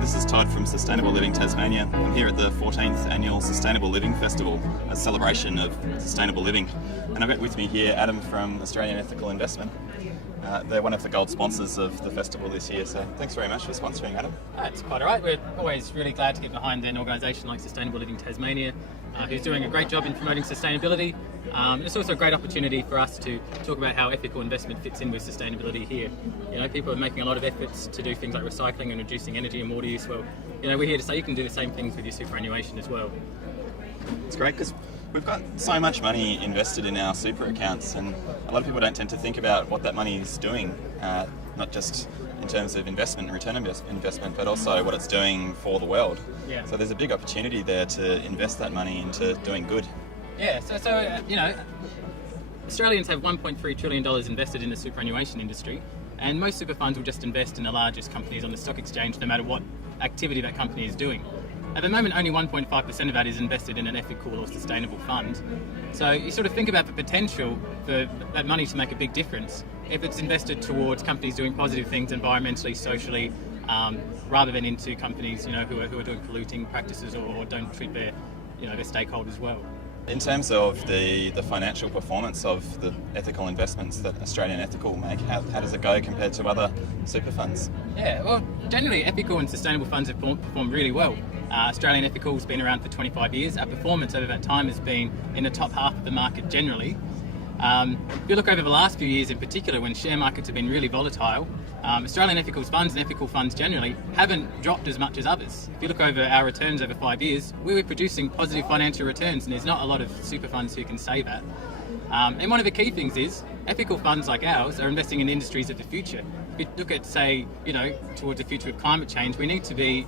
this is Todd from Sustainable Living Tasmania. I'm here at the 14th Annual Sustainable Living Festival, a celebration of sustainable living. And I've got with me here Adam from Australian Ethical Investment. They're one of the gold sponsors of the festival this year, so thanks very much for sponsoring, Adam. It's quite all right. We're always really glad to get behind an organisation like Sustainable Living Tasmania, who's doing a great job in promoting sustainability. It's also a great opportunity for us to talk about how ethical investment fits in with sustainability here. You know, people are making a lot of efforts to do things like recycling and reducing energy and water use. Well, you know, we're here to say you can do the same things with your superannuation as well. It's great because we've got so much money invested in our super accounts, and a lot of people don't tend to think about what that money is doing, not just in terms of investment and return investment, but also what it's doing for the world. Yeah. So there's a big opportunity there to invest that money into doing good. Yeah, you know, Australians have $1.3 trillion invested in the superannuation industry, and most super funds will just invest in the largest companies on the stock exchange, no matter what activity that company is doing. At the moment, only 1.5% of that is invested in an ethical or sustainable fund. So you sort of think about the potential for that money to make a big difference if it's invested towards companies doing positive things environmentally, socially, rather than into companies, you know, who are doing polluting practices or don't treat their stakeholders well. In terms of the financial performance of the ethical investments that Australian Ethical make, how does it go compared to other super funds? Yeah, well, generally ethical and sustainable funds have performed really well. Australian Ethical has been around for 25 years. Our performance over that time has been in the top half of the market generally. If you look over the last few years in particular, when share markets have been really volatile, Australian Ethical funds and ethical funds generally haven't dropped as much as others. If you look over our returns over 5 years, we were producing positive financial returns, and there's not a lot of super funds who can say that. And one of the key things is ethical funds like ours are investing in industries of the future. If you look at, say, towards the future of climate change, we need to be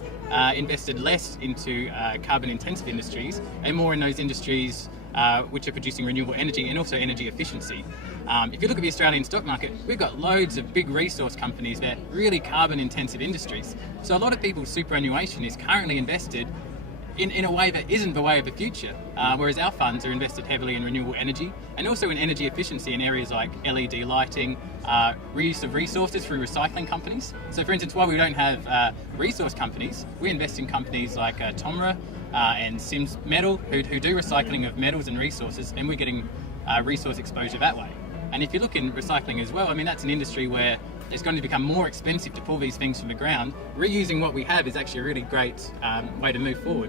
invested less into carbon-intensive industries and more in those industries which are producing renewable energy and also energy efficiency. If you look at the Australian stock market, we've got loads of big resource companies that are really carbon-intensive industries. So a lot of people's superannuation is currently invested in a way that isn't the way of the future, whereas our funds are invested heavily in renewable energy and also in energy efficiency in areas like LED lighting, reuse of resources through recycling companies. So for instance, while we don't have resource companies, we invest in companies like Tomra and Sims Metal who do recycling of metals and resources, and we're getting resource exposure that way. And if you look in recycling as well, I mean, that's an industry where it's going to become more expensive to pull these things from the ground. Reusing what we have is actually a really great way to move forward.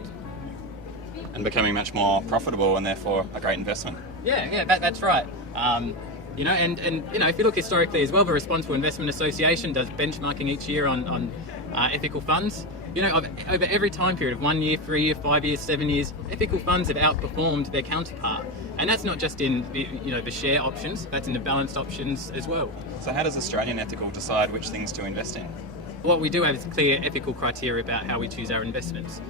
And becoming much more profitable and therefore a great investment. Yeah, that's right. And if you look historically as well, the Responsible Investment Association does benchmarking each year on ethical funds. Over every time period of 1 year, 3 year, 5 years, 7 years, ethical funds have outperformed their counterpart. And that's not just in the share options, that's in the balanced options as well. So how does Australian Ethical decide which things to invest in? What we do have is clear ethical criteria about how we choose our investments.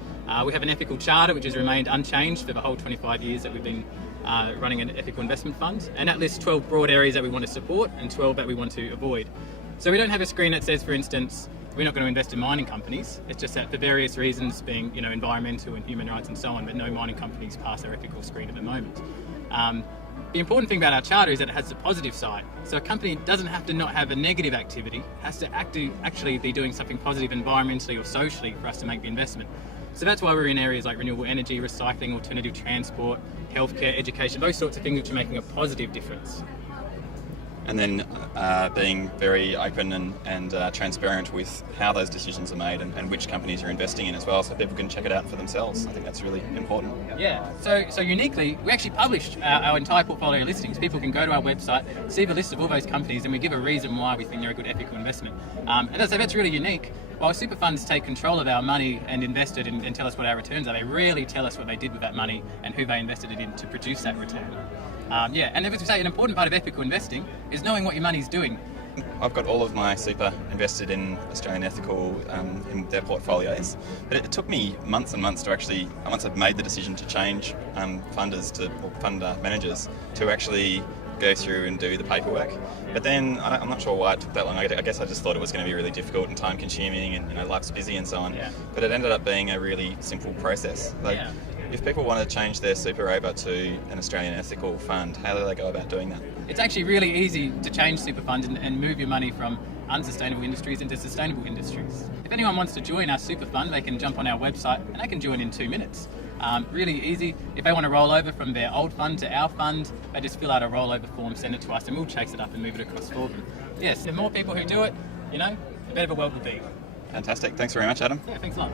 We have an ethical charter which has remained unchanged for the whole 25 years that we've been running an ethical investment fund, and that lists 12 broad areas that we want to support and 12 that we want to avoid. So we don't have a screen that says, for instance, we're not going to invest in mining companies. It's just that for various reasons, being environmental and human rights and so on, but no mining companies pass our ethical screen at the moment. The important thing about our charter is that it has the positive side. So a company doesn't have to not have a negative activity, it has to actually be doing something positive environmentally or socially for us to make the investment. So that's why we're in areas like renewable energy, recycling, alternative transport, healthcare, education, those sorts of things which are making a positive difference. And then being very open and transparent with how those decisions are made and which companies you're investing in as well, so people can check it out for themselves. I think that's really important. Yeah, so uniquely, we actually published our entire portfolio listings. People can go to our website, see the list of all those companies, and we give a reason why we think they're a good ethical investment. And as I say, that's really unique. While super funds take control of our money and invest it and tell us what our returns are, they rarely tell us what they did with that money and who they invested it in to produce that return. And as we say, an important part of ethical investing is knowing what your money's doing. I've got all of my super invested in Australian Ethical in their portfolios, but it took me months and months to actually, once I've made the decision to change fund managers, to actually go through and do the paperwork. But then I'm not sure why it took that long. I guess I just thought it was going to be really difficult and time consuming and life's busy and so on. Yeah. But it ended up being a really simple process. If people want to change their super over to an Australian ethical fund, how do they go about doing that? It's actually really easy to change super funds and move your money from unsustainable industries into sustainable industries. If anyone wants to join our super fund, they can jump on our website and they can join in 2 minutes. Really easy. If they want to roll over from their old fund to our fund, they just fill out a rollover form, send it to us, and we'll chase it up and move it across for them. Yes, the more people who do it, the better the world will be. Fantastic. Thanks very much, Adam. Yeah, thanks a lot.